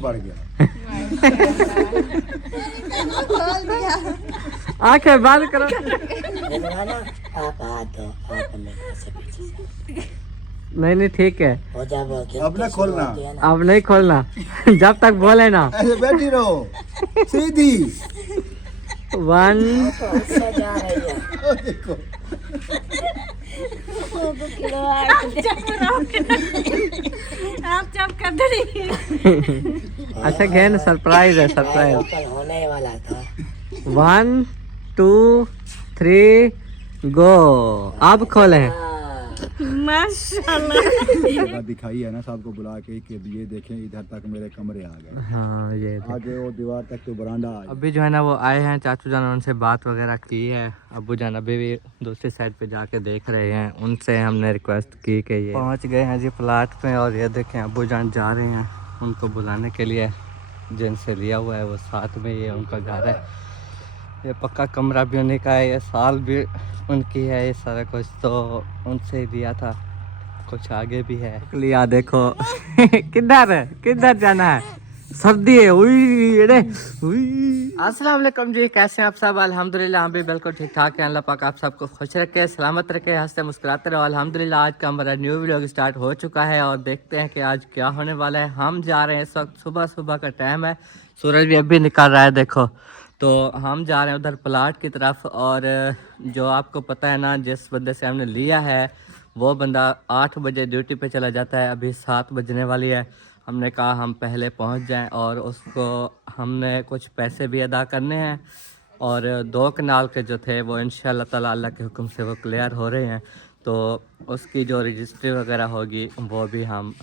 बढ़ गया। आंखें बंद करो। नहीं ठीक है, अब ना खोलना, अब नहीं खोलना जब तक बोले ना। ऐसे बैठी रहो सीधी। 1 देखो आप जब कर दे। अच्छा गए ना, सरप्राइज है, सरप्राइज। होने वाला था। 1 2 3 गो। अब खोले। माशाल्लाह। जगह दिखाई है ना सबको बुला के कि ये देखें इधर तक मेरे कमरे आ गए। हाँ ये आगे वो दीवार तक तो बरामदा आ गया। अभी जो है ना वो आए हैं, चाचू जान उनसे बात वगैरह की है। अब्बू जान अभी भी दूसरी साइड पे जाके देख रहे हैं। उनसे हमने रिक्वेस्ट की कि ये पहुंच गए हैं जी प्लाट पे। और ये देखें अब्बू जान जा रहे हैं उनको बुलाने के लिए। जिनसे लिया हुआ है वो साथ में, ये उनका घर है। ये पक्का कमरा भी उन्हीं का है, ये साल भी उनकी है, ये सारा कुछ तो उनसे ही लिया था। कुछ आगे भी है। लिया देखो किधर जाना है, सर्दी है। अस्सलाम वालेकुम जी, कैसे हैं आप सब? अल्हम्दुलिल्लाह हम भी बिल्कुल ठीक ठाक हैं। अल्लाह पाक आप सबको खुश रखे, सलामत रखे, हंसते मुस्कुराते रहो। अल्हम्दुलिल्लाह आज का हमारा न्यू व्लॉग स्टार्ट हो चुका है और देखते हैं कि आज क्या होने वाला है। हम जा रहे हैं, इस वक्त सुबह का टाइम है, सूरज भी अभी निकल रहा है देखो। तो हम जा रहे हैं उधर प्लाट की तरफ। और जो आपको पता है ना, जिस बंदे से हमने लिया है वो बंदा 8 बजे ड्यूटी पे चला जाता है। अभी 7 बजने वाली है। हमने कहा हम पहले पहुंच जाएं और उसको हमने कुछ पैसे भी अदा करने हैं। और 2 कनाल के जो थे वो इंशाल्लाह ताला अल्लाह के हुक्म से वो क्लियर हो रहे हैं। तो उसकी जो रजिस्ट्री वगैरह होगी वो भी हम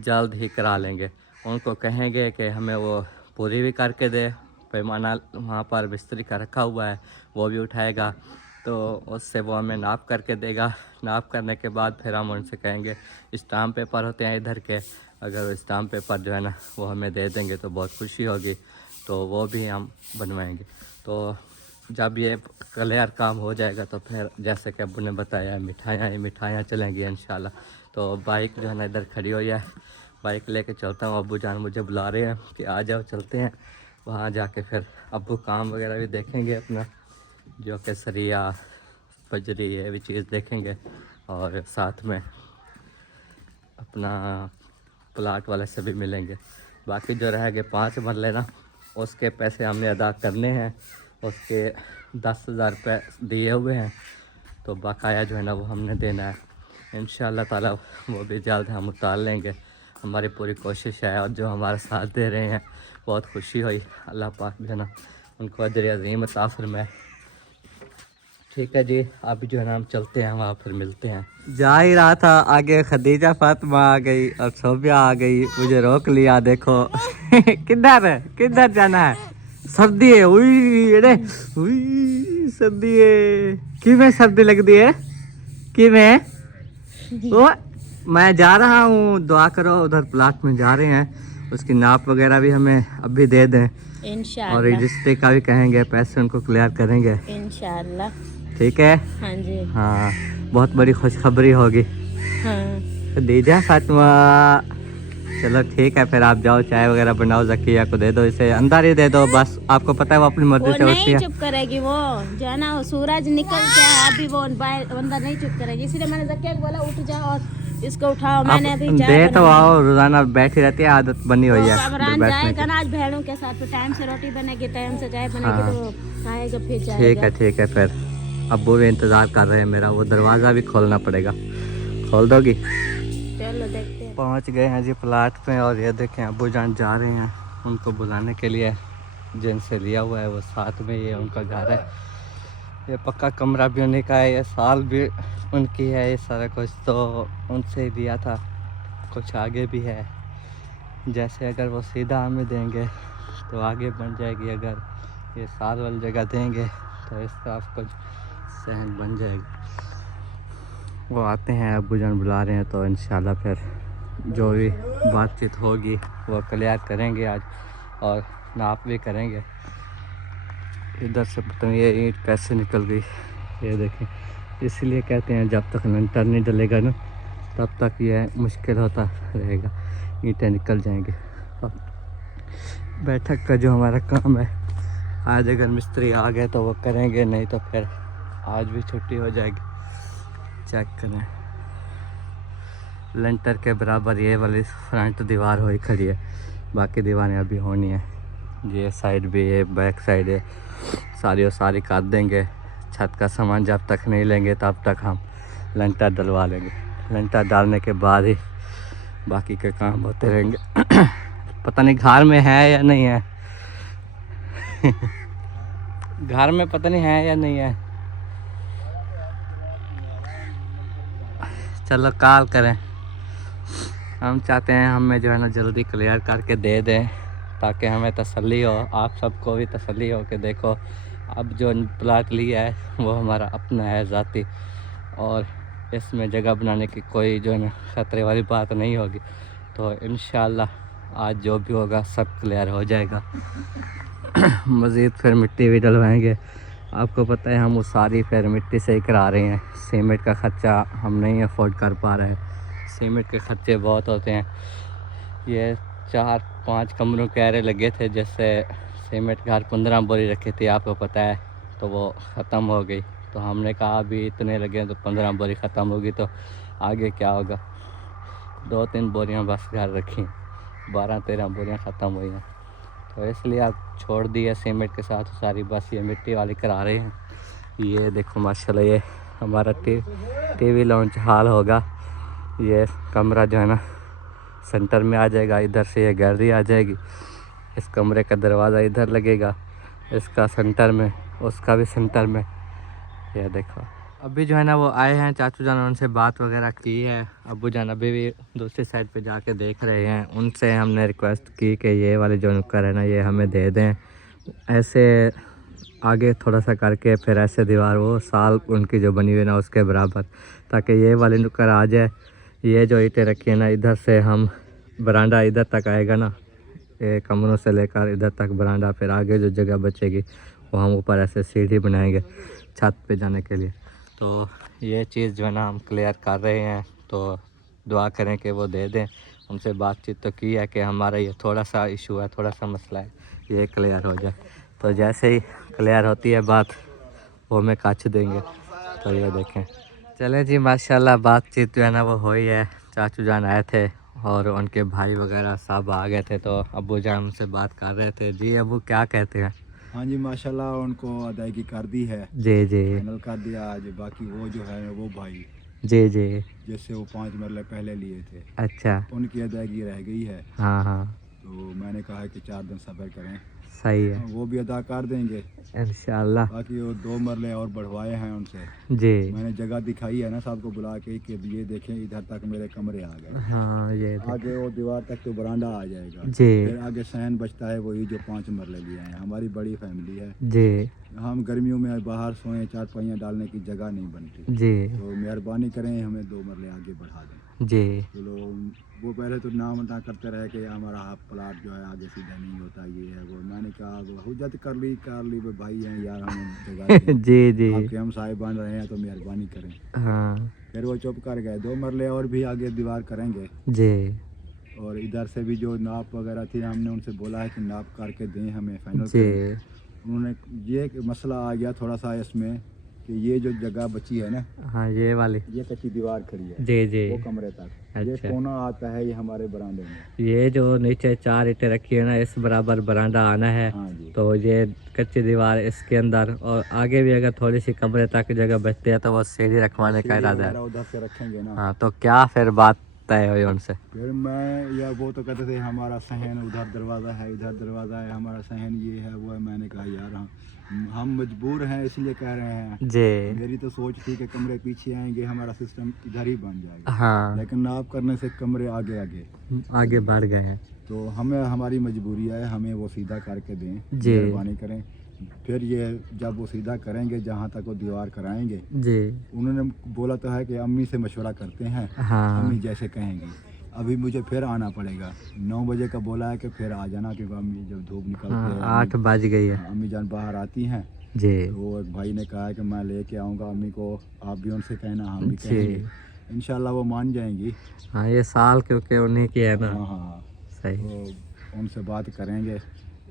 जल्द ही करा लेंगे। उनको कहेंगे कि हमें वो पूरी भी करके दे। पैमाना वहाँ पर बिस्तरी का रखा हुआ है, वो भी उठाएगा। तो उससे वो हमें नाप करके देगा। नाप करने के बाद फिर हम उनसे कहेंगे, स्टाम्प पेपर होते हैं इधर के, अगर वो स्टाम्प पेपर जो है ना वो हमें दे देंगे तो बहुत खुशी होगी। तो वो भी हम बनवाएंगे। तो जब ये क्लियर काम हो जाएगा तो फिर जैसे कि अब्बू ने बताया मिठाइयाँ चलेंगी इंशाल्लाह। तो बाइक जो है ना इधर खड़ी हुई है, बाइक लेके चलता हूँ। अब्बू जान मुझे बुला रहे हैं कि आ जाओ चलते हैं। वहाँ जाके फिर अब्बू काम वगैरह भी देखेंगे अपना, जो कि सरिया बजरी ये भी चीज़ देखेंगे। और साथ में अपना प्लाट वाले से भी मिलेंगे। बाकी जो रह गए 5 मरले ना, उसके पैसे हमने अदा करने हैं। उसके 10,000 रुपये दिए हुए हैं, तो बकाया जो है ना वो हमने देना है। इंशाल्लाह ताला वो भी जल्द हम उतार लेंगे। हमारी पूरी कोशिश है और जो हमारा साथ दे रहे हैं बहुत खुशी हुई। अल्लाह पाक जो है ना उनको अजर अज़ीम अता फरमाए। ठीक है जी, अभी जो है ना हम चलते हैं, वहाँ फिर मिलते हैं। जा ही रहा था, आगे खदीजा फातिमा आ गई और सोबिया आ गई, मुझे रोक लिया। देखो किधर जाना है, सर्दी है। सर्दी है कि में सर्दी लगती है कि में वो मैं जा रहा हूँ, दुआ करो। उधर प्लाट में जा रहे हैं, उसकी नाप वगैरह भी हमें अभी दे दें इंशाल्लाह। और रजिस्ट्री का भी कहेंगे, पैसे उनको क्लियर करेंगे इंशाल्लाह। ठीक है हाँ जी, हाँ, बहुत बड़ी खुशखबरी होगी। हाँ दीजिए फातिमा। चलो ठीक है, फिर आप जाओ, चाय वगैरह बनाओ, जकिया को दे दो, इसे अंदर ही दे दो बस। आपको पता है वो अपनी मर्जी से उठती है। चुप करेगी वो जो है ना, सूरज निकल गया अभी, वो अंदर नहीं चुप करेगी, इसलिए मैंने जकिया को बोला उठ जाओ और इसको उठाओ। मैंने अभी दे तो आओ, रोजाना बैठी रहती है, आदत बनी हुई है। कमरान जाएगा ना आज भेड़ों के साथ, तो टाइम से रोटी बनेगी, टाइम से चाय बनेगी, तो खाएगा फिर जाएगा। ठीक है फिर अब्बू भी इंतजार कर रहे हैं मेरा, वो दरवाज़ा भी खोलना पड़ेगा। खोल दोगी? चलो देखते हैं। पहुंच गए हैं जी प्लाट पे। और ये देखें अब्बू जान जा रहे हैं उनको बुलाने के लिए। जिनसे लिया हुआ है वो साथ में, ये उनका घर है। ये पक्का कमरा भी उन्हीं का है, ये साल भी उनकी है, ये सारा कुछ तो उनसे ही लिया था। कुछ आगे भी है, जैसे अगर वो सीधा हमें देंगे तो आगे बन जाएगी, अगर ये साल वाली जगह देंगे तो इस तरफ कुछ सहन बन जाएगी। वो आते हैं, अब्बू जान बुला रहे हैं, तो इंशाल्लाह फिर जो भी बातचीत होगी वो क्लियर करेंगे आज, और नाप भी करेंगे। इधर से पता नहीं ये ईंट कैसे निकल गई, ये देखें। इसलिए कहते हैं जब तक लिंटर नहीं डलेगा ना तब तक ये मुश्किल होता रहेगा, ईंटें निकल जाएंगी। अब बैठक का जो हमारा काम है, आज अगर मिस्त्री आ गए तो वो करेंगे, नहीं तो फिर आज भी छुट्टी हो जाएगी। चेक करें, लेंटर के बराबर ये वाली फ्रंट दीवार हुई खड़ी है, बाकी दीवारें अभी होनी है। ये साइड भी है, बैक साइड है, सारी काट देंगे। छत का सामान जब तक नहीं लेंगे तब तक हम लेंटर डलवा लेंगे। लेंटर डालने के बाद ही बाकी के काम होते रहेंगे। पता नहीं घर में है या नहीं है। घर में पता नहीं है या नहीं है। चलो कॉल करें। हम चाहते हैं हमें जो है ना जल्दी क्लियर करके दे दें, ताकि हमें तसल्ली हो, आप सबको भी तसल्ली हो कि देखो अब जो प्लाट लिया है वो हमारा अपना है ज़ाती, और इसमें जगह बनाने की कोई जो है ना ख़तरे वाली बात नहीं होगी। तो इंशाल्लाह आज जो भी होगा सब क्लियर हो जाएगा। मज़ीद फिर मिट्टी भी डलवाएंगे। आपको पता है हम वो सारी फिर मिट्टी से ही करा रहे हैं। सीमेंट का ख़र्चा हम नहीं अफोर्ड कर पा रहे हैं, सीमेंट के ख़र्चे बहुत होते हैं। ये 4-5 कमरों के एरे लगे थे, जैसे सीमेंट घर 15 बोरी रखी थी, आपको पता है, तो वो ख़त्म हो गई। तो हमने कहा अभी इतने लगे तो 15 बोरी ख़त्म होगी तो आगे क्या होगा। 2-3 बोरियां बस घर रखी, 12-13 बोरियां ख़त्म हुई हैं। तो इसलिए आप छोड़ दिए सीमेंट के साथ सारी, बस ये मिट्टी वाली करा रहे हैं। ये देखो माशाल्लाह, ये हमारा टीवी लॉन्च हॉल होगा। ये कमरा जो है ना सेंटर में आ जाएगा, इधर से ये गैलरी आ जाएगी। इस कमरे का दरवाज़ा इधर लगेगा, इसका सेंटर में, उसका भी सेंटर में। ये देखो अभी जो है ना वो आए हैं चाचू जान, उनसे बात वगैरह की है। अब्बू जान अभी भी दूसरी साइड पे जाके देख रहे हैं। उनसे हमने रिक्वेस्ट की कि ये वाले जो नुक्कर है ना ये हमें दे दें, ऐसे आगे थोड़ा सा करके फिर ऐसे दीवार वो साल उनकी जो बनी हुई ना उसके बराबर, ताकि ये वाले नुक्कर आ जाए। ये जो ईंटें रखी है ना, इधर से हम बरांडा इधर तक आएगा ना, ये कमरों से लेकर इधर तक बरांडा, फिर आगे जो जगह बचेगी वो हम ऊपर ऐसे सीढ़ी बनाएंगे छत पे जाने के लिए। तो ये चीज़ जो है ना हम क्लियर कर रहे हैं, तो दुआ करें कि वो दे दें। उनसे बातचीत तो की है कि हमारा ये थोड़ा सा इशू है, थोड़ा सा मसला है, ये क्लियर हो जाए। तो जैसे ही क्लियर होती है बात वो हमें काछ देंगे। तो ये देखें, चलें जी माशाल्लाह बातचीत जो है ना वो हुई है। चाचू जान आए थे और उनके भाई वगैरह सब आ गए थे, तो अब्बू जान उनसे बात कर रहे थे। जी अब्बू क्या कहते हैं? हाँ जी माशाल्लाह उनको अदायगी कर दी है, जी जी फाइनल कर दिया आज। बाकी वो जो है वो भाई जी जी, जैसे वो 5 मरले पहले लिए थे, अच्छा, उनकी अदायगी रह गई है। हाँ हाँ, तो मैंने कहा कि 4 दिन सब्र करें, सही है, वो भी अदा कर देंगे इंशाल्लाह। बाकी वो 2 मरले और बढ़वाए हैं उनसे। जी मैंने जगह दिखाई है ना सबको बुला के कि ये देखें इधर तक मेरे कमरे आ गए, हाँ, ये आगे वो दीवार तक तो बरांडा आ जाएगा। जी फिर आगे सहन बचता है वही जो 5 मरले लिए हैं। हमारी बड़ी फैमिली है, जी हम गर्मियों में बाहर सोएं, चारपाइयाँ डालने की जगह नहीं बनती। जी तो मेहरबानी करें हमें 2 मरले आगे बढ़ा दें। जी, चलो वो पहले तो नाम ना करते रहे कि हमारा हाफ प्लाट जो है आगे सीधा नहीं होता, ये है वो। मैंने कहा वो हुज्जत कर ली वो भाई हैं यार, हमें जगह दें। जी जी, आपके हम साहिब बन रहे हैं तो मेहरबानी करें। हाँ फिर वो चुप कर गए। 2 मरले और भी आगे दीवार करेंगे, जी और इधर से भी जो नाप वगैरह थी हमने उनसे बोला है कि नाप करके दें हमें, फाइनल जी, करें। उन्होंने ये मसला आ गया थोड़ा सा इसमें कि ये जो जगह बची है ना, हाँ ये वाली, ये कच्ची दीवार खड़ी है जी जी, वो कमरे तक, ये अच्छा। कोना आता है ये हमारे बरामदे में। ये जो नीचे 4 ईंटें रखी है ना इस बराबर बरांडा आना है। हाँ जी, तो ये कच्ची दीवार इसके अंदर, और आगे भी अगर थोड़ी सी कमरे तक जगह बचती है तो वो सीढ़ी रखवाने का इरादा है। उधर से रखेंगे ना। हाँ, तो क्या फिर बात तय हुई उनसे? फिर मैं या वो तो कहते थे हमारा सहन उधर दरवाज़ा है, इधर दरवाज़ा है, हमारा सहन ये है वो है। मैंने कहा यार हम मजबूर हैं इसलिए कह रहे हैं। जी, मेरी तो सोच थी कि कमरे पीछे आएंगे, हमारा सिस्टम इधर ही बन जाएगा, हाँ, लेकिन नाप करने से कमरे आगे आगे आगे बढ़ गए हैं। तो हमें हमारी मजबूरी है, हमें वो सीधा करके दें, जी। मेहरबानी करें। फिर ये जब वो सीधा करेंगे जहाँ तक वो दीवार कराएंगे, जी, उन्होंने बोला तो है कि अम्मी से मशवरा करते हैं, हाँ, अम्मी जैसे कहेंगी। अभी मुझे फिर आना पड़ेगा, 9 बजे का बोला है कि फिर आ जाना, क्योंकि अम्मी जब धूप निकलती हाँ, है 8 बज गई है। अम्मी जान बाहर आती हैं। जी तो एक भाई ने कहा है कि मैं लेके आऊँगा अम्मी को, आप भी उनसे कहना, हम भी जी, कहेंगे, इंशाल्लाह वो मान जाएंगी। हाँ, ये साल क्योंकि उन्हीं की है ना। हाँ हाँ, सही, तो उनसे बात करेंगे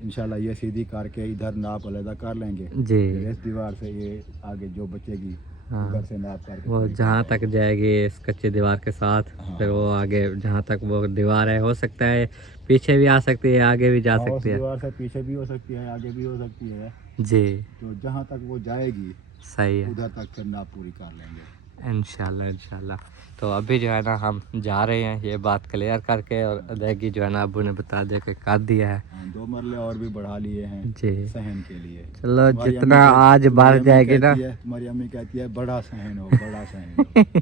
इंशाल्लाह ये सीधी करके इधर नाप अलग कर लेंगे। जी फिर इस दीवार से ये आगे जो बचेगी हाँ। उधर से नाप करके वो जहाँ तक जाएगी इस कच्ची दीवार के साथ, हाँ। फिर वो आगे जहाँ तक वो दीवार है, हो सकता है पीछे भी आ सकती है, आगे भी जा हाँ, उस सकती है। दीवार से पीछे भी हो सकती है, आगे भी हो सकती है। जी तो जहाँ तक वो जाएगी सही है, उधर तक फिर नाप पूरी कर लेंगे इंशाल्लाह इंशाल्लाह। तो अभी जो है ना हम जा रहे हैं ये बात क्लियर करके, और अदायगी जो है ना अबू ने बता दिया कि कर दिया है। हाँ, 2 मरले और भी बढ़ा लिए हैं जी सहन के लिए। चलो तुम्हारी जितना अम्मी आज बढ़ तुम्हारी अम्मी जाएगी ना, कहती है- तुम्हारी अम्मी कहती है बड़ा सहन हो, बड़ा सहन हो।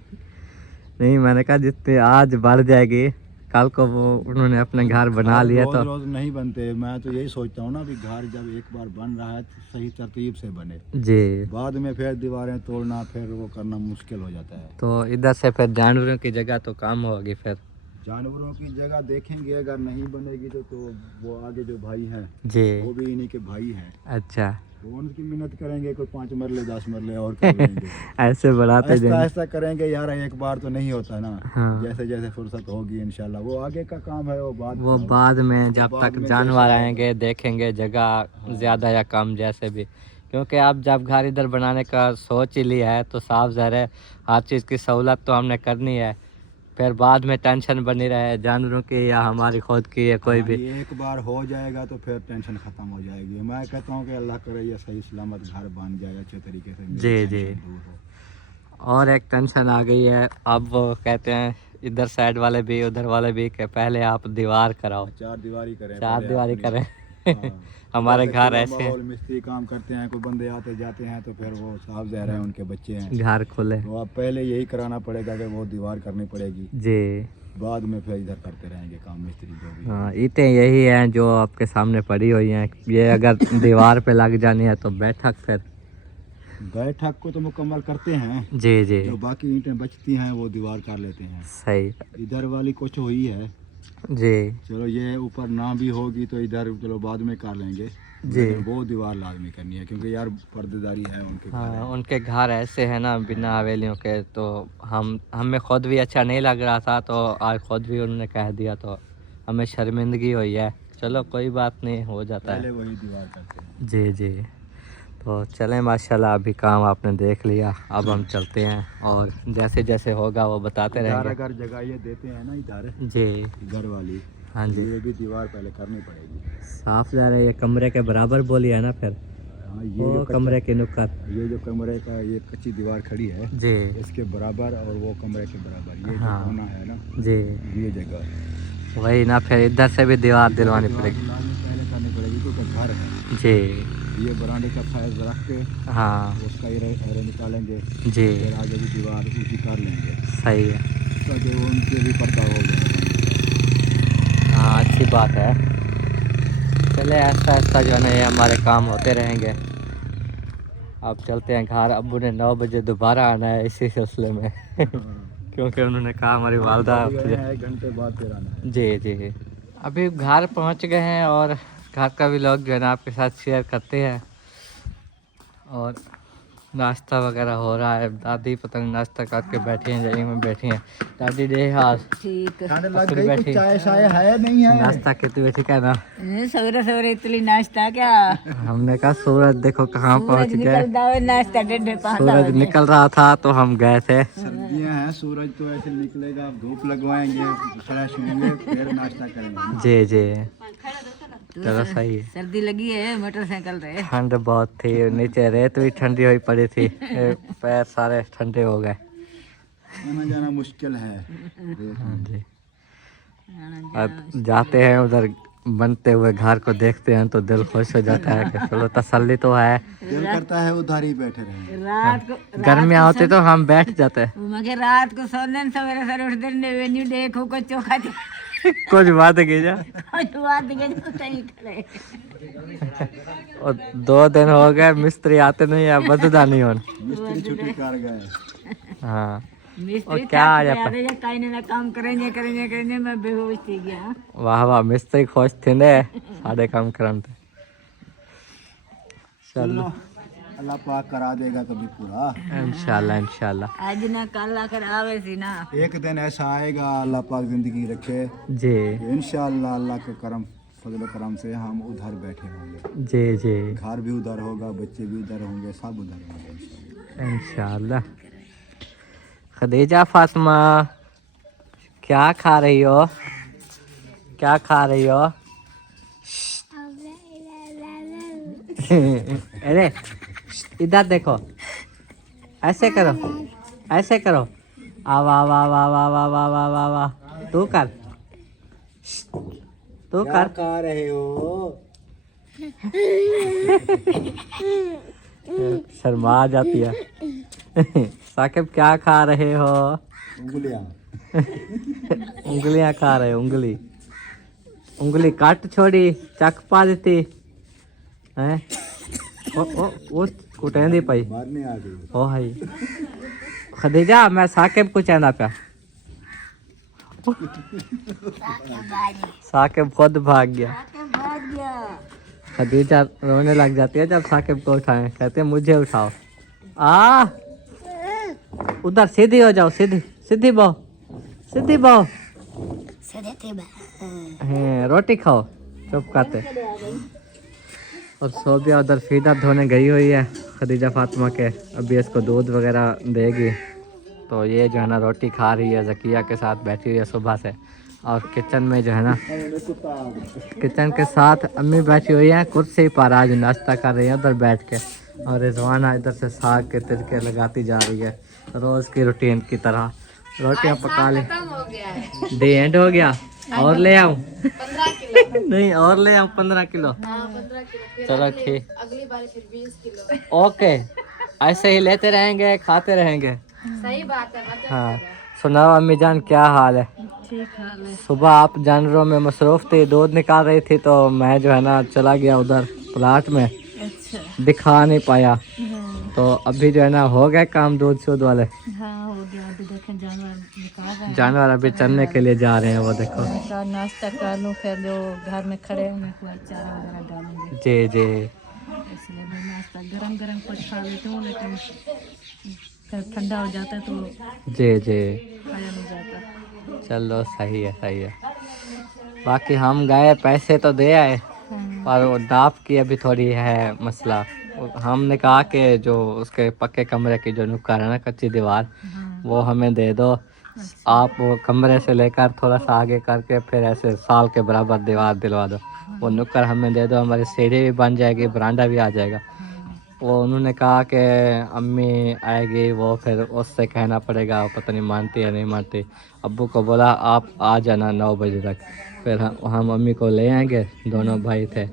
नहीं मैंने कहा जितनी आज बढ़ जाएगी, कल को वो उन्होंने अपने घर बना लिए रोज तो रोज नहीं बनते। मैं तो यही सोचता हूँ ना भी घर जब एक बार बन रहा है तो सही तरतीब से बने, जी। बाद में फिर दीवारें तोड़ना फिर वो करना मुश्किल हो जाता है। तो इधर से फिर जानवरों की जगह तो कम होगी, फिर जानवरों की जगह देखेंगे, अगर नहीं बनेगी तो वो आगे जो भाई हैं जी। वो भी इन्हीं के भाई हैं, अच्छा वो उनकी मेहनत करेंगे, कोई 5 मरले 10 मरले और कर लेंगे। ऐसे बढ़ाते ऐसा जाएंगे। ऐसा करेंगे यार, एक बार तो नहीं होता ना। हाँ। जैसे जैसे फुर्सत होगी इंशाल्लाह, वो आगे का काम है, वो बाद में जब बाद तक में जानवर जैसा आएंगे देखेंगे जगह ज़्यादा या कम जैसे भी, क्योंकि अब जब घर इधर बनाने का सोच ही लिया है तो साफ ज़ाहिर है हर चीज़ की सहूलत तो हमने करनी है, फिर बाद में टेंशन बनी रहे जानवरों की या हमारी खुद की या कोई भी। ये एक बार हो जाएगा तो फिर टेंशन खत्म हो जाएगी। मैं कहता हूँ कि अल्लाह करे ये सही सलामत घर बन जाए अच्छे तरीके से, मेरी जी, टेंशन जी। दूर हो। और एक टेंशन आ गई है, अब वो कहते हैं इधर साइड वाले भी उधर वाले भी कि पहले आप दीवार कराओ, 4 दीवारी करें, 4 पहले दीवारी अपनी। करें। हाँ। हमारे जैसे घर खुला ऐसे हैं। माहौल, मिस्त्री काम करते हैं, कोई बंदे आते जाते हैं तो फिर वो साफ ज़ाहिर है उनके बच्चे हैं, घर खुले। तो अब पहले यही कराना पड़ेगा कि वो दीवार करनी पड़ेगी, जी बाद में फिर इधर करते रहेंगे काम मिस्त्री जो भी। हाँ, ईंटें यही हैं जो आपके सामने पड़ी हुई हैं, ये अगर दीवार पे लग जानी है तो बैठक फिर। बैठक को तो मुकम्मल करते हैं, जी जी जो बाकी ईंटें बचती हैं वो दीवार कर लेते हैं। सही। इधर वाली कुछ हुई है, जी चलो ये ऊपर ना भी होगी तो इधर चलो बाद में कर लेंगे जी लेकिन वो दीवार लाजमी करनी है, क्योंकि यार पर्देदारी है उनके घर हाँ, है। उनके घर ऐसे हैं ना बिना हवेलियों के, तो हमें खुद भी अच्छा नहीं लग रहा था, तो आज खुद भी उन्होंने कह दिया तो हमें शर्मिंदगी हुई है। चलो कोई बात नहीं, हो जाता पहले है। वही दीवार करते हैं। जी जी तो चलें, माशाल्लाह अभी काम आपने देख लिया, अब हम चलते हैं और जैसे जैसे होगा वो बताते इधर रहेंगे। अगर जगह ये देते हैं ना इधर जी घर वाली, हाँ जी, ये भी दीवार पहले करनी पड़ेगी। साफ जा रहा है, ये कमरे के बराबर बोली है ना फिर, हाँ, ये वो जो कमरे की नुक्कड़। ये जो कमरे का ये कच्ची दीवार खड़ी है जी इसके बराबर और वो कमरे के बराबर ये हाँ। जो कोना है ना, जी ये जगह वही ना, फिर इधर से भी दीवार दिलवानी दीवार पड़ेगी। लाजमी पहले करनी पड़ेगी क्योंकि घर है। जी ये बरामदे का साइज रख के हाँ उसका एरे निकालेंगे, जी फिर आगे भी दीवार ऊँची कर लेंगे सही है। ताकि वो उनके भी पर्दा हो जाए। हाँ अच्छी बात है। चले ऐसा ऐसा जो है ना ये हमारे काम होते रहेंगे। अब चलते हैं घर, अब्बू ने 9 बजे दोबारा आना है इसी सिलसिले में क्योंकि उन्होंने कहा हमारी वालदा। 1 घंटे बाद फिर आना है। जी जी अभी घर पहुंच गए हैं और घर का भी लोग जो है ना आपके साथ शेयर करते हैं, और नाश्ता वगैरह हो रहा है। दादी पता नहीं नाश्ता करके बैठी हैं, जगह में बैठी हैं। दादी दे हाल ठीक ठंड लग अपनी गई, बैठी। कुछ चाय शाय है नहीं है? नाश्ता कितनी बैठी का ना, सवेरे सवेरे इतनी नाश्ता क्या हमने कहा सूरज देखो कहाँ पहुंच गए। नाश्ता डेढ़ सूरज निकल रहा था तो हम गए थे। सर्दियाँ हैं, सूरज तो ऐसे निकलेगा, आप धूप लगवाएंगे, फ्रेश होंगे, फिर नाश्ता करेंगे। जी जी चलो सही है। सर्दी लगी है, मोटरसाइकिल रहे। ठंड बहुत थी, नीचे रेत भी ठंडी हुई पड़ी थी, पैर सारे ठंडे हो गए। आना जाना मुश्किल है। हाँ जी अब जाते हैं उधर बनते हुए घर को देखते हैं तो दिल खुश हो जाता है कि चलो तसल्ली तो है। दिल करता है उधर ही बैठे रहें। रात को गर्मियाँ होती तो हम बैठ जाते। मगर रात को सोने सवेरे सवेरे उठ देने वेन्यू देखो को चोखा दे कुछ बात की जा कुछ बात के जो सही करे। और 2 दिन हो गए मिस्त्री आते नहीं है, बददा नहीं होन। मिस्त्री छुट्टी कर गए। हाँ मिस्त्री क्या आ जाता कहीं ना काम करेंगे करेंगे करेंगे, मैं बेहोश थी गया। वाह वाह मिस्त्री खुश थे ने साढ़े काम करन थे। चलो अल्लाह पाक करा देगा कभी पूरा, इंशाल्लाह इंशाल्लाह। आज ना कल आकर आवे सी ना, एक दिन ऐसा आएगा अल्लाह पाक जिंदगी रखे जी इंशाल्लाह, अल्लाह का करम फजल करम से हम उधर बैठे होंगे। जी जी घर भी उधर होगा, बच्चे भी उधर होंगे, सब उधर होंगे इंशाल्लाह। इंशाल्लाह। खदीजा फातिमा क्या खा रही हो? क्या खा रही हो? अरे इधर देखो, ऐसे करो, ऐसे करो। आवा आवा आवा आवा आवा आवा आवा आवा आवा। तू कर, तू कर। खा रहे हो? शर्मा आ जाती है। साकिब क्या खा रहे हो? उंगलियां। उंगलियां खा रहे हो? उंगली उंगली काट छोड़ी, चक पा देती हैं। ओ कुटेंदी पाई मारने आ गई। ओ हाई खदीजा, मैं साकिब को कहना पाया। साकिब खुद भाग गया। खदीजा रोने लग जाती है जब साकिब को उठाएं, कहते हैं मुझे उठाओ। उधर सीधी हो जाओ, सीधी सीधी बहो, सीधी बहो। रोटी खाओ, चुप करते। और सोबिया उधर फीडर धोने गई हुई है खदीजा फातिमा के, अभी इसको दूध वगैरह देगी। तो ये जो है ना रोटी खा रही है, ज़किया के साथ बैठी हुई है सुबह से। और किचन में जो है ना, किचन के साथ अम्मी बैठी हुई है कुर्सी पर, आज नाश्ता कर रही है उधर बैठ के। और रिजवाना इधर से साग के तिरके लगाती जा रही है रोज़ की रूटीन की तरह। रोटियां पका ले, डे एंड हो गया। और ले आऊं? 15 किलो। नहीं, और ले आऊं 15 किलो? हाँ 15 किलो। चलो ठीक, अगली बार फिर 20 किलो। ओके। ऐसे ही लेते रहेंगे, खाते रहेंगे। सही बात है। मतलब हाँ, सुनाओ अम्मी जान क्या हाल है? ठीक हाल है। सुबह आप जानवरों में मसरूफ थी, दूध निकाल रही थी, तो मैं जो है ना चला गया उधर प्लाट में, अच्छा। दिखा नहीं पाया। तो अभी जो है ना हो गए काम दूध शूध वाले। हाँ हो गया। अभी देखें जानवर निकाल रहे हैं। जानवर अभी चलने के लिए जा रहे हैं, वो देखो। उनका नाश्ता कर लूँ, फिर जो घर में खड़े हैं उनको चारा वगैरह डालूंगी। जी जी इसलिए मैं नाश्ता गरम गरम कुछ खा लेती हूँ, लेकिन फिर ठंडा हो जाता है तो जी जी। खाया नहीं जाता। चलो सही है, सही है। बाकी हम गए, पैसे तो दे आए, पर वो दाप की अभी थोड़ी है मसला। हमने कहा कि जो उसके पक्के कमरे की जो नुक्कड़ है ना, कच्ची दीवार, वो हमें दे दो। आप वो कमरे से लेकर थोड़ा सा आगे करके फिर ऐसे साल के बराबर दीवार दिलवा दो। वो नुक्कड़ हमें दे दो, हमारी सीढ़ी भी बन जाएगी, बरांडा भी आ जाएगा। वो उन्होंने कहा कि अम्मी आएगी, वो फिर उससे कहना पड़ेगा, वो पता नहीं मानती है नहीं मानती। अब्बू को बोला आप आ जाना 9 बजे तक, फिर हम अम्मी को ले आएंगे, दोनों भाई थे,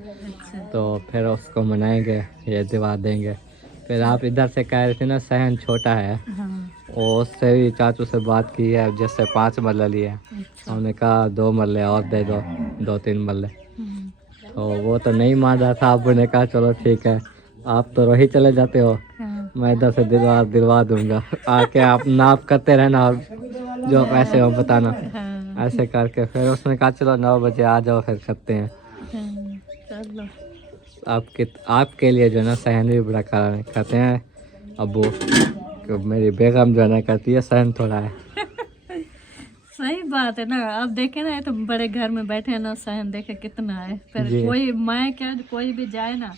तो फिर उसको मनाएंगे, ये दीवार देंगे। फिर आप इधर से कह रहे थे ना सहन छोटा है, वो उससे भी चाचू से बात की है, जिससे 5 मरले लिए हैं। हमने कहा 2 मरले और दे दो, 2-3 मरले। तो वो तो नहीं मान रहा था। अब्बू ने कहा चलो ठीक है, आप तो रही चले जाते हो, मैं इधर से दिलवा दूंगा, आके आप नाप करते रहना और जो पैसे हो बताना। ऐसे करके फिर उसने कहा चलो 9 बजे आ जाओ, फिर करते हैं। आपके लिए जो है ना सहन भी बड़ा करते हैं अब्बू, कि मेरी बेगम जो है ना कहती है सहन थोड़ा है। सही बात है ना। अब देखे ना, ये तो बड़े घर में बैठे हैं ना, सहन देखे कितना है। फिर जी। कोई मैं क्या, कोई भी जाए ना,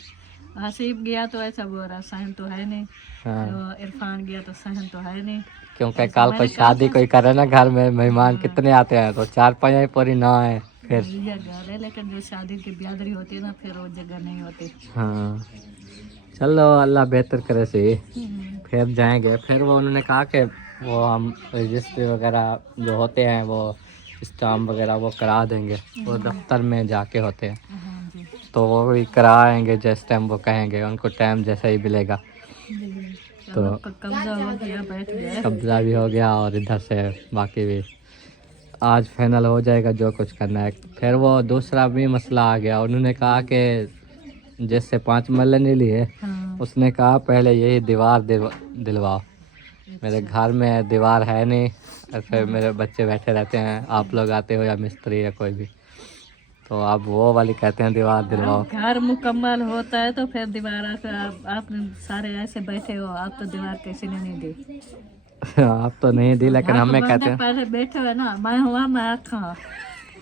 हसीब गया तो ऐसा बोल रहा सहन तो है नहीं, हाँ, तो इरफान गया तो सहन तो है नहीं। क्योंकि कल को शादी कोई करे ना घर में, मेहमान कितने आते हैं, तो 4-5 पूरी ना आए फिर। ये घर है, लेकिन जो शादी की ब्यादरी होती है ना, फिर वो जगह नहीं होती। हाँ चलो अल्लाह बेहतर करे सही, फिर जाएंगे। फिर वो उन्होंने कहा कि वो हम रजिस्ट्री वगैरह जो होते हैं, वो स्टाम्प वगैरह वो करा देंगे, वो दफ्तर में जाके होते हैं, हाँ जी तो वो भी कराएंगे जिस टाइम वो कहेंगे, उनको टाइम जैसा ही मिलेगा। जी। तो कब्जा हो गया, बैठ गया। कब्जा भी हो गया और इधर से बाकी भी आज फाइनल हो जाएगा जो कुछ करना है। फिर वो दूसरा भी मसला आ गया, उन्होंने कहा कि जिससे 5 मरले नहीं लिए, हाँ। उसने कहा पहले यही दीवार दिलवाओ, मेरे घर में दीवार है नहीं, और फिर मेरे बच्चे बैठे रहते हैं, आप लोग आते हो या मिस्त्री या कोई भी, तो अब वो वाली कहते हैं दीवार दिलवाओ। घर मुकम्मल होता है तो फिर दीवार आप सारे ऐसे बैठे हो, आप तो दीवार किसी ने नहीं दी। आप तो नहीं दी, लेकिन हमें कहते हैं पहले बैठे हुए ना, मैं हुआ मैं आखा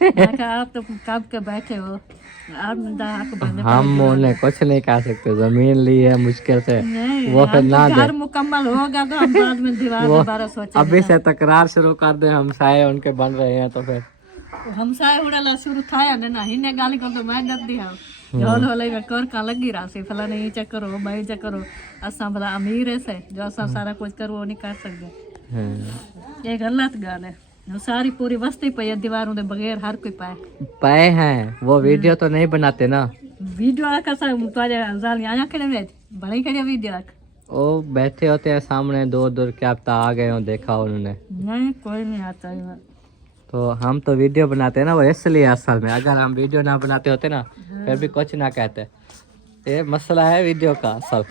मैं कहा आप तो कब के बैठे हो, आप आपको बंदे हम उन्हें कुछ नहीं कह सकते, जमीन ली है मुश्किल से, नहीं, वो फिर हम ना तो दे। घर मुकम्मल होगा तो हम बाद में दीवार वो दोबारा सोचेंगे। अभी से तकरार शुरू कर दे, हम साए उनके बन रहे हैं तो फिर हमसाय उड़ाला शुरू थाया ने ना हिने गाली को तो मैं डर दी हां झोल होले में कर का लगी रासी फला नहीं चकरो भाई चकरो असा भला अमीर है से जो असा सारा कुछ कर वो नहीं कर सकते। ये गलत गाल है, सारी पूरी बस्ती पे ये दीवारों दे बगैर हर कोई पाए हैं। वो वीडियो तो नहीं बनाते ना, वीडियो आका सा तुझे जाल आया करे में बड़ी करे वीडियो आका वो बैठे होते हैं सामने दूर दूर क्या पता आ गए हो, देखा उन्होंने नहीं कोई नहीं आता है। तो हम तो वीडियो बनाते हैं ना, वो इसलिए असल में, अगर हम वीडियो ना बनाते होते ना फिर भी कुछ ना कहते। ये मसला है वीडियो का असल,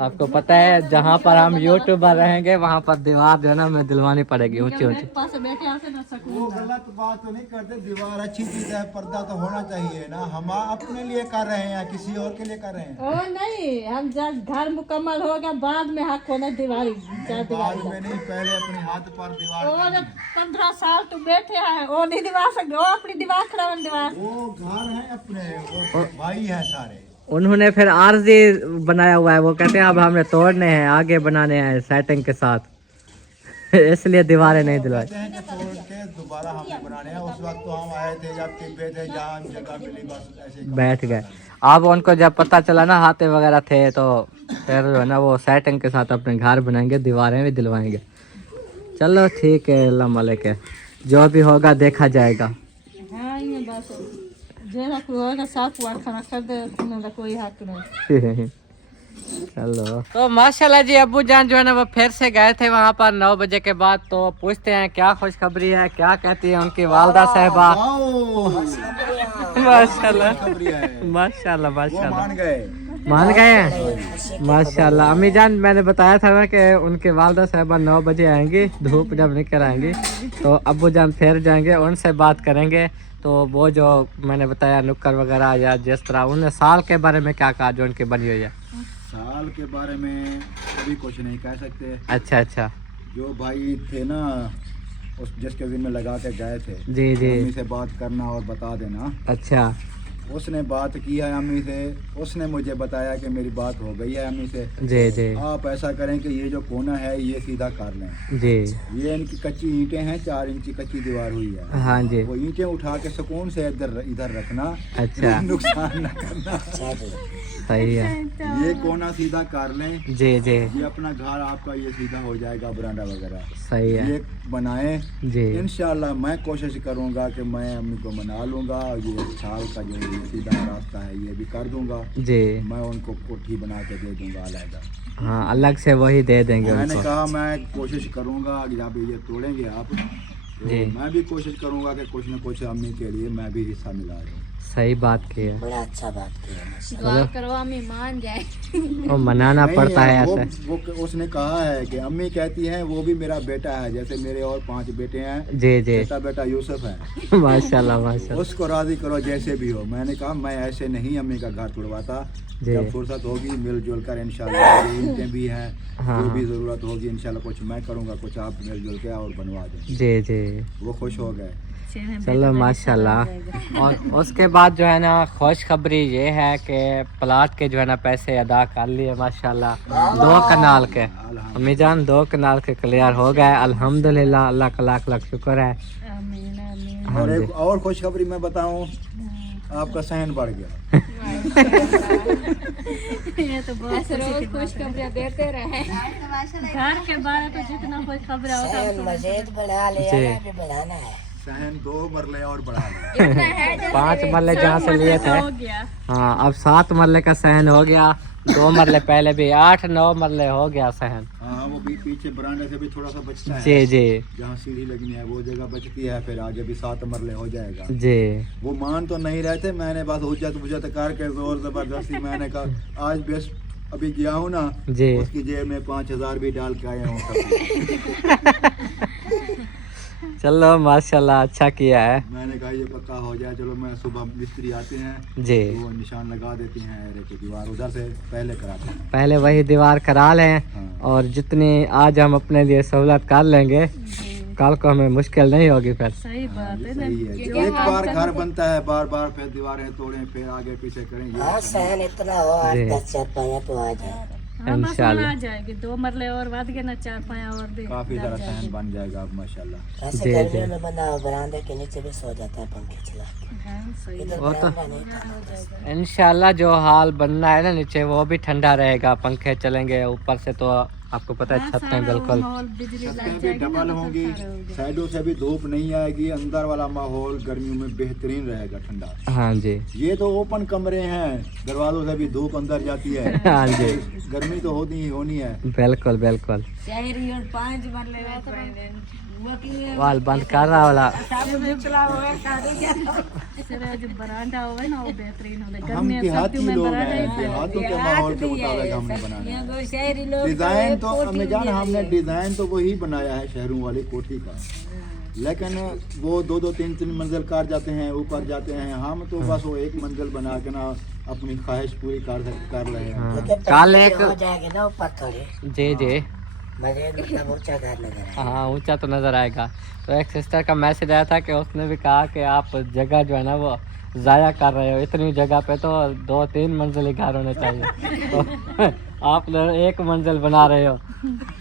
आपको पता है जहाँ पर हम यूट्यूबर रहेंगे वहाँ पर दीवार जो है ना हमें दिलवानी पड़ेगी ऊंची ऊंची। पास बैठे आसे ना सकूं वो गलत बात तो नहीं करते, दीवार अच्छी चीज है, पर्दा तो होना चाहिए ना। हम अपने लिए कर रहे हैं या किसी और के लिए कर रहे हैं? ओ नहीं, हम जब घर मुकम्मल हो गया बाद में हक होना दीवारी बाद में नहीं, पहले अपने हाथ पर दीवार। और 15 साल तो बैठे हैं वो नहीं दीवार सकते, वो अपनी दीवार खड़ा बन दीवार। वो घर है अपने, वो भाई है सारे। उन्होंने फिर आरजी बनाया हुआ है, वो कहते हैं अब हमें तोड़ने हैं, आगे बनाने हैं सेटिंग के साथ इसलिए दीवारें नहीं दिलवाई। कहते हैं कि तोड़ के दोबारा हमें बनाने हैं। उस वक्त तो हम आए थे जब टिब्बे थे, जहाँ जगह मिली बस ऐसे बैठ गए। अब उनको जब पता चला ना हाथे वगैरह थे तो फिर जो है ना वो सेटिंग के साथ अपने घर बनाएंगे, दीवारें भी दिलवाएंगे। चलो ठीक है, अल्लाह मालिक है, जो भी होगा देखा जाएगा। हाँ ये बस जेरा कोई होगा साफ हुआ खाना कर दे ना कोई हक नहीं। चलो तो माशाल्लाह जी, अब्बू जान जो है ना वो फिर से गए थे वहाँ पर 9 बजे के बाद। तो पूछते हैं क्या खुशखबरी है, क्या कहती है उनकी वालदा साहिबा। माशाल्लाह माशाल्लाह माशाल्लाह मान गए हैं माशाल्लाह। अम्मी जान मैंने बताया था ना कि उनके वालदा साहिबा 9 बजे आएंगी, धूप जब निकल आएंगी तो अब्बू जान फिर जाएंगे, उनसे बात करेंगे। तो वो जो मैंने बताया नुक्कर वगैरह या जिस तरह, उन्हें साल के बारे में क्या कहा जो उनकी बनी हुई है? साल के बारे में अभी कुछ नहीं कह सकते। अच्छा अच्छा, जो भाई थे ना उस जिसके दिन में लगा के गए थे, जी जी, अम्मी से बात करना और बता देना। अच्छा, उसने बात की है अम्मी से, उसने मुझे बताया कि मेरी बात हो गई है अम्मी से। जी जी, आप ऐसा करें कि ये जो कोना है ये सीधा कर लें। जी, ये इनकी कच्ची ईंटें हैं, 4 इंच की कच्ची दीवार हुई है। हाँ जी, वो ईंटें उठा के सुकून से इधर रखना, अच्छा, नुकसान न करना। सही है, ये कोना सीधा कर लें। जी जी, ये अपना घर आपका ये सीधा हो जाएगा, बरांडा वगैरह सही है, ये बनाएं। जी इंशाल्लाह मैं कोशिश करूंगा कि मैं अम्मी को मना लूंगा। ये साल का जो ये सीधा रास्ता है ये भी कर दूंगा। जी, मैं उनको कोठी बना के दे दूंगा अलग। हाँ अलग से वही दे देंगे मैंने उनको। कहा मैं कोशिश करूंगा, जब ये तोड़ेंगे आप तो जी। मैं भी कोशिश करूंगा कि कुछ न कुछ अम्मी के लिए मैं भी हिस्सा मिला दूं। सही बात की है, बड़ा अच्छा बात किया। दुआ करो अम्मी मान जाए। वो मनाना नहीं, पड़ता है ऐसे। वो उसने कहा है कि अम्मी कहती हैं वो भी मेरा बेटा है, जैसे मेरे और 5 बेटे हैं। जी जी, छोटा बेटा यूसुफ है। माशाल्लाह माशाल्लाह, उसको राजी करो जैसे भी हो। मैंने कहा मैं ऐसे नहीं अम्मी का घर तोड़वाता। जी। जब फुर्सत होगी मिलजुल कर इंशाल्लाह, ये ईंटें भी हैं, हाँ। जो भी ज़रूरत होगी इंशाल्लाह कुछ मैं करूँगा, कुछ आप मिलजुल के और बनवा दें। जी जी, वो खुश हो गए। चलो माशाल्लाह। और उसके बाद जो है ना खुशखबरी ये है कि प्लाट के जो है ना पैसे अदा कर लिए माशाल्लाह, 2 कनाल के। अम्मी जान 2 कनाल के क्लियर हो गए अल्हम्दुलिल्लाह, अल्लाह का लाख लाख शुक्र है। आमीन आमीन। हाँ और जी। एक और खुशखबरी मैं बताऊं, आपका सहन बढ़ गया। ये तो बहुत रोज खुशखबरियां देते रहे। घर के बारे में जितना खुशखबर होता है मस्जिद बढ़ा ले, जी। भी बढ़ाना है। सहन 2 मरले और बढ़ा लिया। 5 मरले जहाँ से लिए थे, हो गया। हाँ अब 7 मरले का सहन हो गया। 2 मरले पहले भी 8-9 मरले हो गया सहन। हाँ वो भी पीछे बरामदे से भी थोड़ा सा बचता है। जी जी जहाँ सीढ़ी लगनी है वो जगह बचती है, फिर आगे भी 7 मरले हो जाएगा। जी, वो मान तो नहीं रहे थे, मैंने बस हुज्जत करके जोर जबरदस्ती मैंने कहा आज बेस अभी गया हूँ ना, जी। उसकी जेब में 5000 भी डाल के आया हूँ। चलो माशाल्लाह अच्छा किया है। मैंने कहा ये पक्का हो जाए, चलो मैं सुबह मिस्त्री आते हैं जी, वो निशान लगा देते हैं एरे की दीवार, उधर से पहले कराते हैं। पहले वही दीवार करा लें हाँ। और जितनी आज हम अपने लिए सहूलत कर लेंगे कल को हमें मुश्किल नहीं होगी फिर। सही बात है ना। सही है, एक बार घर बनता है बार बार फिर दीवारें तोड़ें फिर आगे पीछे करें, ये सहन इतना हो 8-10 चारपाइयाँ तो आ जाए। हाँ, बस इंशाल्लाह। आ जाएगी, 2 मरले और बाद के ना 4 पाया और दे। काफी ज़रा सहन बन जाएगा अब माशाल्लाह। ऐसे जी, गर्मियों जी। में बंदा बरामदे के नीचे भी सो जाता है पंखे चला के। हाँ, सही। इधर वो तो बरामदा नहीं था। इंशाल्लाह जो हाल बनना है ना नीचे वो भी ठंडा रहेगा, पंखे चलेंगे, ऊपर से तो आपको पता है छत में बिल्कुल। माहौल बिजली लग छतें भी जाएगी डबल ना, होंगी, तो सारे हो गए। साइडों से भी धूप नहीं आएगी, अंदर वाला माहौल गर्मियों में बेहतरीन रहेगा ठंडा। हाँ जी, ये तो ओपन कमरे हैं, दरवाजों से भी धूप अंदर जाती है, हाँ जी, गर्मी तो होती ही होनी है। बिल्कुल बिल्कुल। शहरी और 5 मरले वाल बंद कर रहा वाला। इसलिए जो बरामदा होगा ना वो बेहतरीन होगा। हम गर्मी देहाती सर्दियों में लोग बरामदा हैं, ही देहातों के माहौल के मुताबिक हमने बनाया है। शहरी लोग डिजाइन तो हमें जान हमने डिजाइन तो वही बनाया है शहरों वाली कोठी का, लेकिन वो 2-2 3-3 मंजिल कार जाते हैं, ऊपर जाते हैं। हम तो बस वो एक मंजिल बना के ना अपनी ख्वाहिश पूरी कर रहे हैं। हाँ। लेकिन कल पंखे एक हो जाएंगे ना ऊपर थोड़े, जी जी, मजे मतलब ऊंचा घर नजर आएगा। हाँ ऊंचा तो नज़र आएगा। तो एक सिस्टर का मैसेज आया था कि उसने भी कहा कि आप जगह जो है ना वो ज़ाया कर रहे हो, इतनी जगह पे तो 2-3 मंजिल घर होने चाहिए, तो आप लोग एक मंजिल बना रहे हो।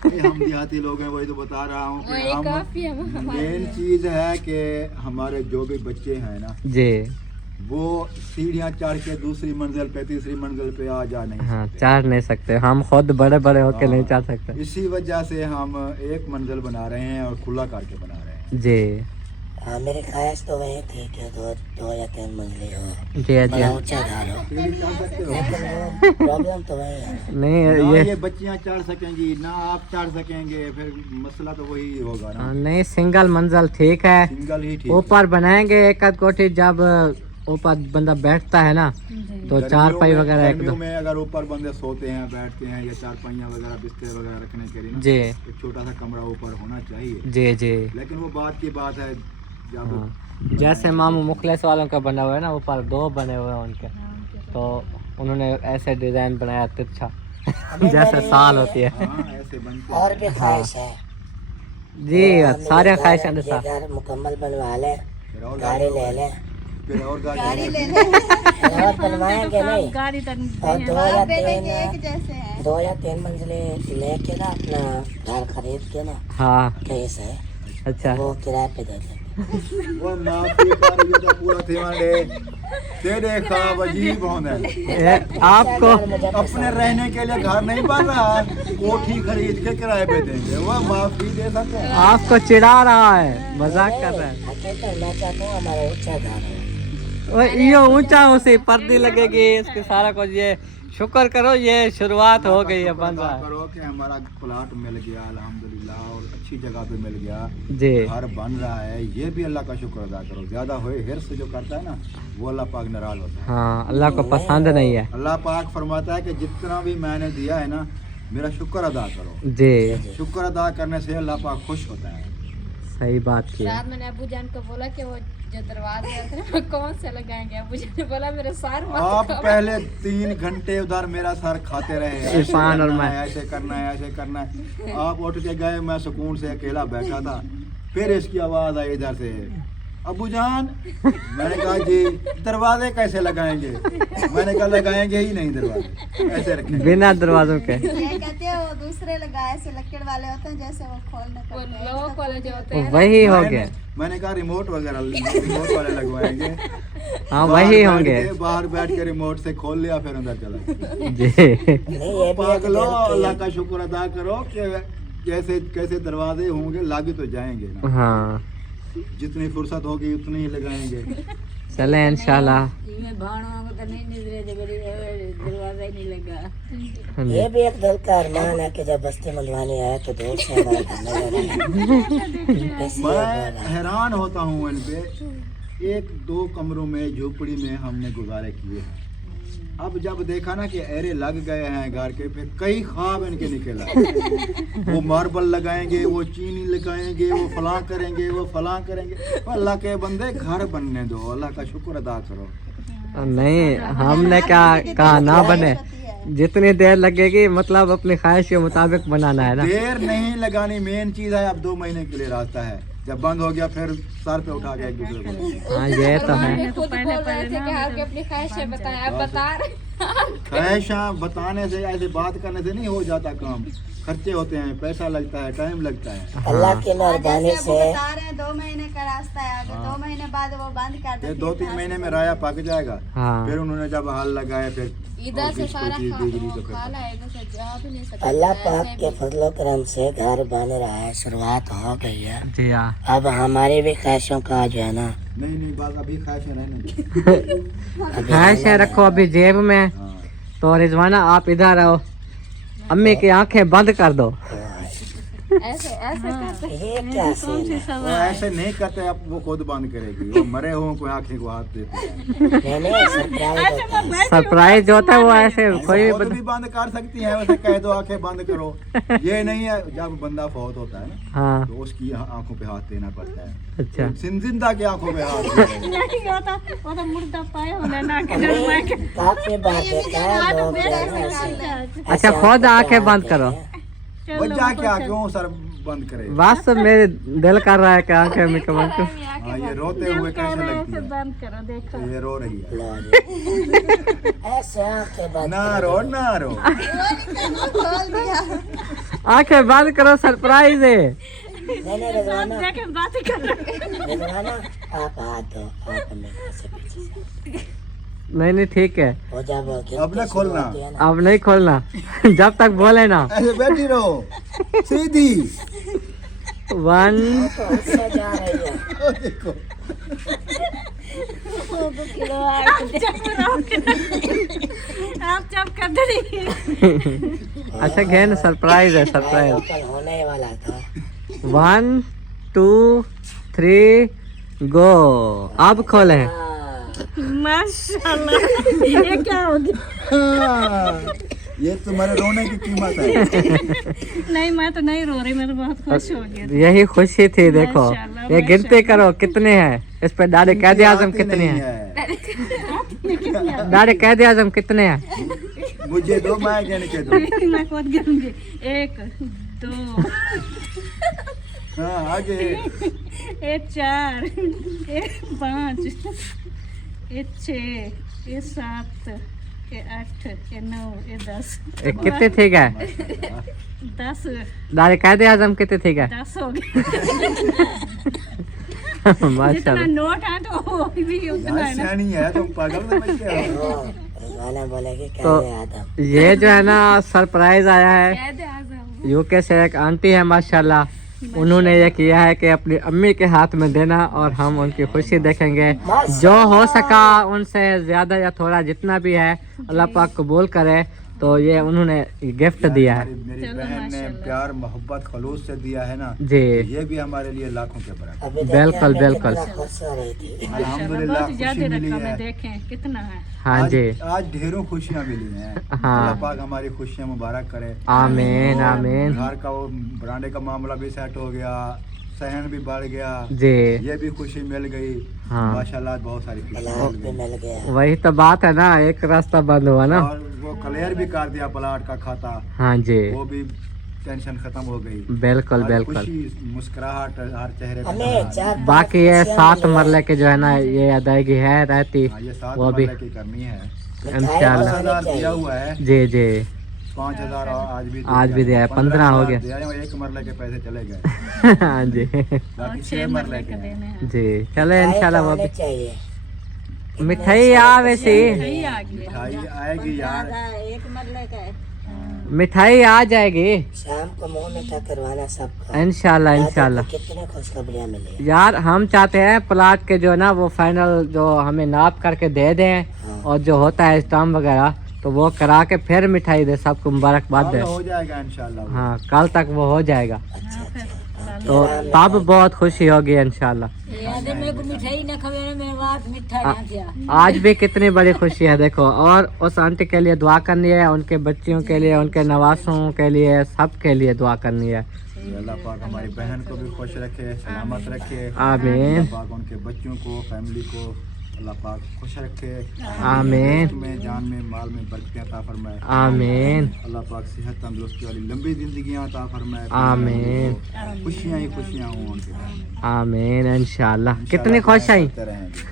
ये हम देहाती लोग हैं, वही तो बता रहा हूँ कि हम मेन चीज़ है कि हमारे जो भी बच्चे हैं ना जी वो सीढ़ियाँ चढ़ के दूसरी मंजिल पे तीसरी मंजिल पे आ जा नहीं हाँ, सकते। चढ़ नहीं सकते, हम खुद बड़े बड़े होके नहीं चढ़ सकते। इसी वजह से हम एक मंजिल बना रहे हैं और खुला करके बना रहे हैं। जी हाँ, मेरी ख्वाहिश तो वही थी कि 2 या 3 मंजिली हो, जी बड़ा जी। ऊंचा घर हो, सीढ़ी चढ़ सकते हो लेकिन वो प्रॉब्लम तो वही है। नहीं ना ये ये बच्चियाँ चढ़ सकेंगी ना आप चढ़ सकेंगे, फिर मसला तो वही होगा ना। नहीं, सिंगल मंजिल ठीक है, सिंगल ही ठीक है। ऊपर बनाएंगे एक आध कोठी, जब ऊपर बंदा बैठता है ना तो गर्मियों 4 पाई में- वगैरह एक गर्मियों दो। में अगर ऊपर बंदे सोते हैं बैठते हैं या 4 पहिया वगैरह बिस्तर वगैरह रखने के लिए ना, जी एक छोटा सा कमरा ऊपर होना चाहिए। जी जी। लेकिन वो बात की बात है जब हाँ, जैसे मामू मुखलेस वालों का बना हुआ है ना, ऊपर 2 बने हुए हैं उनके, तो उन्होंने ऐसे डिजाइन बनाया तिरछा जैसे साल होती है। हाँ ऐसे बनते और भी ख्वाहिश है जी, सारे ख्वाहिश ये साथ। घर मुकम्मल बनवा लें, फिर और गाड़ी ले लें, फिर और गाड़ी ले और बनवाएंगे नहीं, गाड़ी तक और 2 या 3 मंजिले लेके ना अपना घर खरीद के ना हाँ कहीं से अच्छा, वो किराए पे दे देंगे। वो माफी कर ये तो पूरा थिवाड़े तेरे ख्वाब अजीब होने। आपको अपने रहने के लिए घर नहीं बन रहा, कोठी खरीद के किराए पे देंगे, वो माफी दे सकते हैं। आपको चिढ़ा रहा है, मजाक कर रहा है। हकीकत मैं चाहता हूँ हमारा ऊंचा घर हो। ये ऊंचा उसे पर्दी लगेगी, इसके सारा कुछ। ये शुक्र करो ये शुरुआत हो गई है, बन रहा है करो कि हमारा प्लाट मिल गया अल्हम्दुलिल्लाह, और अच्छी जगह पे मिल गया, जी। घर बन रहा है, ये भी अल्लाह का शुक्र अदा करो। ज्यादा होए हिर्स जो करता है ना वो अल्लाह पाक नाराज होता है। हाँ, अल्लाह को पसंद नहीं है। अल्लाह पाक फरमाता है कि जितना भी मैंने दिया है ना मेरा शुक्र अदा करो। जी, शुक्र अदा करने से अल्लाह पाक खुश होता है। सही बात की। रात मैंने अबू जान को बोला कि वो जो दरवाजे होते हैं वो कौन से लगाएंगे। अबू जान ने बोला मेरे सार मत आप पहले 3 घंटे उधर मेरा सर खाते रहे, ऐसे इरफान और करना मैं। है, ऐसे करना है, ऐसे करना है। आप उठ के गए, मैं सुकून से अकेला बैठा था, फिर इसकी आवाज आई इधर से, अबू जान। मैंने कहा जी दरवाजे कैसे लगाएंगे? मैंने कहा लगाएंगे ही नहीं, दरवाजे ऐसे रखेंगे। बिना दरवाजों के। ये कहते हैं वो दूसरे लगाए ऐसे लकड़ वाले होते हैं जैसे वो खोलने वो पड़ते हैं। लोग वाले जो होते हैं वही होंगे। मैंने कहा रिमोट वगैरह रिमोट वाले लगवाएंगे। हाँ, बाहर वही बैठ होंगे। के- बाहर बैठ के रिमोट से खोल लिया, फिर अंदर चला गया। जी, नहीं ये भी है कि पागलो, दिल अल्लाह की- का शुक्र अदा करो कि कैसे कैसे दरवाजे होंगे, लागे तो जाएंगे ना। हाँ, जितनी फुर्सत होगी उतनी ही लगाएंगे। चले इंशाल्लाह। मैं भाड़ों को तो नहीं निजरे दरवाजा ही नहीं लगा। ये भी एक दिल का अरमान है कि जब बस्ती मंडवानी आए तो दूर से हमारे घर में मैं हैरान होता हूँ इन पे। 1-2 कमरों में झोपड़ी में हमने गुजारे किए हैं। अब जब देखा ना कि एरे लग गए हैं घर के, फिर कई ख्वाब इनके निकला। वो मार्बल लगाएंगे, वो चीनी लगाएंगे, वो फलां करेंगे, वो फलां करेंगे। अल्लाह के बंदे घर बनने दो, अल्लाह का शुक्र अदा करो। नहीं, हमने क्या कहा ना बने। जितनी देर लगेगी मतलब अपनी ख्वाहिश के मुताबिक बनाना है ना। देर नहीं लगानी मेन चीज है। अब 2 महीने के लिए रास्ता है, जब बंद हो गया फिर सर पे उठा के एक दूसरे को। हाँ ये तो है। हमें खुद बोल रहे थे कि आपकी अपनी ख्वाहिशें बताएं, आप बता रहे ख्वाहिशां बताने से, ऐसे बात करने से नहीं हो जाता काम। खर्चे होते हैं, पैसा लगता है, टाइम लगता है। अल्लाह की मेहरबानी जैसे से वो बता रहे हैं 2 महीने का रास्ता है आगे, 2 महीने बाद वो बंद कर फिर देते 2-3 महीने में राया पक जाएगा। हाँ। फिर उन्होंने जब हाल लगाया फिर इधर से सारा बिजली तो खा फिर ला, इधर से जा भी नहीं सकते। अल्लाह पाक के फजलो करम से घर बन रहा है, शुरुआत हो गई है। जी हाँ। अब हमारी भी ख्वाहिशों का जो है ना, नहीं बात अभी ख्वाहिशें रहने दो। ख्वाहिशें रखो अभी जेब में। हाँ। तो रिजवाना आप इधर आओ, अम्मी की आंखें बंद कर दो। ऐसे करते ये क्या सीन है? वो ऐसे नहीं करते, अब वो खुद बंद करेगी। वो मरे हुए को आंखें को हाथ देते हैं। नहीं सरप्राइज होता है। सरप्राइज होता है वो ऐसे कोई वो खुद भी बंद कर सकती है, वैसे कह दो आंखें बंद करो। ये नहीं है, जब बंदा फौत होता है ना हाँ तो उसकी आंखों पे हाथ देना पड़ता है। अच्छा। जिंदा की आंखों पे हाथ देना है। नहीं होता वो तो मुर्दा पाया होना ना के काफी बात है लोग जो है ना ऐसे- अच्छा खुद आंखें बंद करो। वजह क्या, क्यों सर बंद करे? बस मेरे दिल कर रहा है कि आंखें में बंद करो। हाँ, ये रोते हुए कैसे लगती है? बंद करो देखो। ये रो रही है। लो जी। ऐसे आंखें बंद ना रो ना रो। खोल दिया। आंखें बंद करो, सरप्राइज है। नहीं रिजवाना, देखे बात करो। रिजवाना आप हाथ दो, आप मेरे से पीछे से। नहीं ठीक है, हो जा वो गिनती अब ना शुरू खोलना। होती है ना। अब नहीं खोलना जब तक बोले ना। ऐसे बैठी रहो सीधी। 1 तो उससे जा रही है। ओ देखो आप जब कर दे। अच्छा घेन सरप्राइज है, सरप्राइज। कल होने वाला था। 1 2 3 गो। अब खोले। माशाल्लाह ये क्या हो गया? हाँ, ये तुम्हारे रोने की कीमत है। नहीं मैं तो नहीं रो रही, मैं तो बहुत खुश हो गई। यही खुशी थी। देखो माशाल्लाह, ये गिनती करो कितने हैं इस पे। दाढ़ी कैद आजम आती कितने नहीं हैं? है। दाढ़ी कैद आजम कितने हैं? मुझे दो, मैं गिन के दो। मैं खुद गिनूंगी। 1 2 हाँ आगे। 4 5 6 7 8 9 10। कितने थी क्या? 10 दाढ़ी कैद आजम कितने थी क्या? 10 हो गए। जितना माशाल्लाह। नोट है तो वो भी उतना यार है ना। सियानी है तुम, पागल समझते हो। वो रिजवाना बोलेगी तो कैसे आदम। ये जो है ना सरप्राइज आया है। कैद आज़म। यूके से एक आंटी है माशाल्लाह, उन्होंने ये किया है कि अपनी अम्मी के हाथ में देना और हम उनकी खुशी देखेंगे। जो हो सका उनसे ज्यादा या थोड़ा जितना भी है अल्लाह पाक कबूल करे। तो ये उन्होंने गिफ्ट दिया है। मेरी बहन ने प्यार मोहब्बत खलूस से दिया है ना, जी ये भी हमारे लिए लाखों के बराबर। अभी देखिए बिल्कुल, हमें बिल्कुल। कितना खुश हो रही थी। अल्हम्दुलिल्लाह बहुत खुशी ज्यादा मिली रकम है, है। देखें कितना है। हाँ आज, जी। आज ढेरों खुशियाँ मिली हैं। हाँ। अल्लाह पाक हमारी खुशियाँ मुबारक करे। आमीन आमीन। घर का वो बरांडे का मामला भी सेट हो गया, सहन भी बढ़ गया, जी ये भी खुशी मिल गई। हाँ। माशाल्लाह बहुत सारी खुशी प्लाट मिल भी गई। मिल गया। वही तो बात है ना, एक रास्ता बंद हुआ ना। और वो क्लियर भी कर दिया प्लाट का खाता, हाँ जी वो भी टेंशन खत्म हो गई। बिल्कुल और बिल्कुल। खुशी मुस्कुराहट हर चेहरे पे हमें नजर आ रही। 4 बाकी ये 7 मरले के जो है ना ये अदायगी है रहती, हाँ, ये 7 वो भी मरले की करनी है। इंशाल्लाह। 10,000 दिया हुआ है, जी जी 5,000 आज भी दिया है, 15 हो गया। दिया है, एक मरले के पैसे चले गए, हाँ जी बाकी 6 मरले के हैं। देने हैं। जी चले इंशाल्लाह। वो होने भी चाहिए। मिठाई आ वैसे सही आ गई। मिठाई आएगी यार। एक मरले का है। मिठाई आ जाएगी शाम को मुंह मीठा करवाना सबका। इंशाल्लाह इंशाल्लाह। कितने खुशखबरियाँ मिली। यार हम चाहते हैं प्लाट के जो है ना वो फाइनल जो हमें नाप करके दे दें और जो होता है स्टाम्प वगैरह तो वो करा के फिर मिठाई दे, सबको मुबारकबाद कल दे। हो जाएगा इंशाल्लाह। हाँ कल तक वो हो जाएगा अच्छा अच्छा। तो तब बहुत खुशी होगी इंशाल्लाह। आज भी कितनी बड़ी खुशी है देखो। और उस आंटी के लिए दुआ करनी है, उनके बच्चियों के लिए, उनके नवासों के लिए, सब के लिए दुआ करनी है। अल्लाह पाक हमारी बहन को भी खुश रखे, सलामत रखे। आमीन। अल्लाह पाक उनके बच्चों को, फैमिली को अल्लाह पाक खुश रखे, आमीन। में जान में माल में बरकतें अता फरमाए, आमीन। अल्लाह पाक सेहत तंदुरुस्ती वाली लंबी जिंदगियां अता फरमाए, आमीन। खुशियां ही खुशियां हों उनके साथ। आमीन इंशाल्लाह। कितनी खुश आई?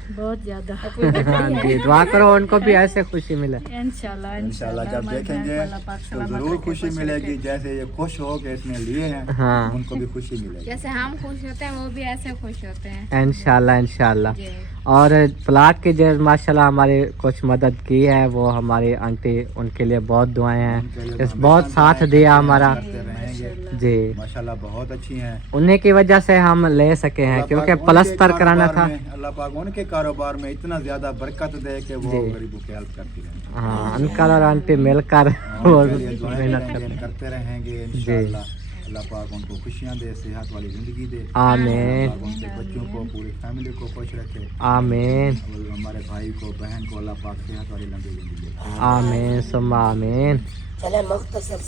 बहुत ज्यादा हाँ जी, दुआ करो उनको भी ऐसे खुशी मिले। इंशाल्लाह इंशाल्लाह जब देखेंगे तो जरूर खुशी मिलेगी, जैसे ये खुश हो के इसने लिए हैं, हाँ उनको भी खुशी मिलेगी। जैसे हम खुश होते हैं वो भी ऐसे खुश होते हैं। इंशाल्लाह इंशाल्लाह। और प्लाट के जो माशाल्लाह हमारे कुछ मदद की है वो हमारी आंटी, उनके लिए बहुत दुआएं हैं, इस बहुत साथ दिया हमारा जी, माशाल्लाह बहुत अच्छी हैं। उन्हीं की वजह से हम ले सके हैं, क्योंकि प्लस्तर कराना था। अल्लाह पाक उनके कारोबार में इतना ज्यादा बरकत दे कि वो गरीबों की हेल्प करती रहे। हाँ, अंकल और आंटी मिलकर वो मेहनत करते रहेंगे इंशाल्लाह। अल्लाह पाक उनको खुशियां दे, सेहत वाली जिंदगी दे। आमीन। उनके बच्चों को, पूरी फैमिली को खुश रखे। आमीन। और हमारे भाई को, बहन को अल्लाह पाक सेहत वाली लंबी जिंदगी दे। आमीन सुम्मा आमीन। चले मुख्तसर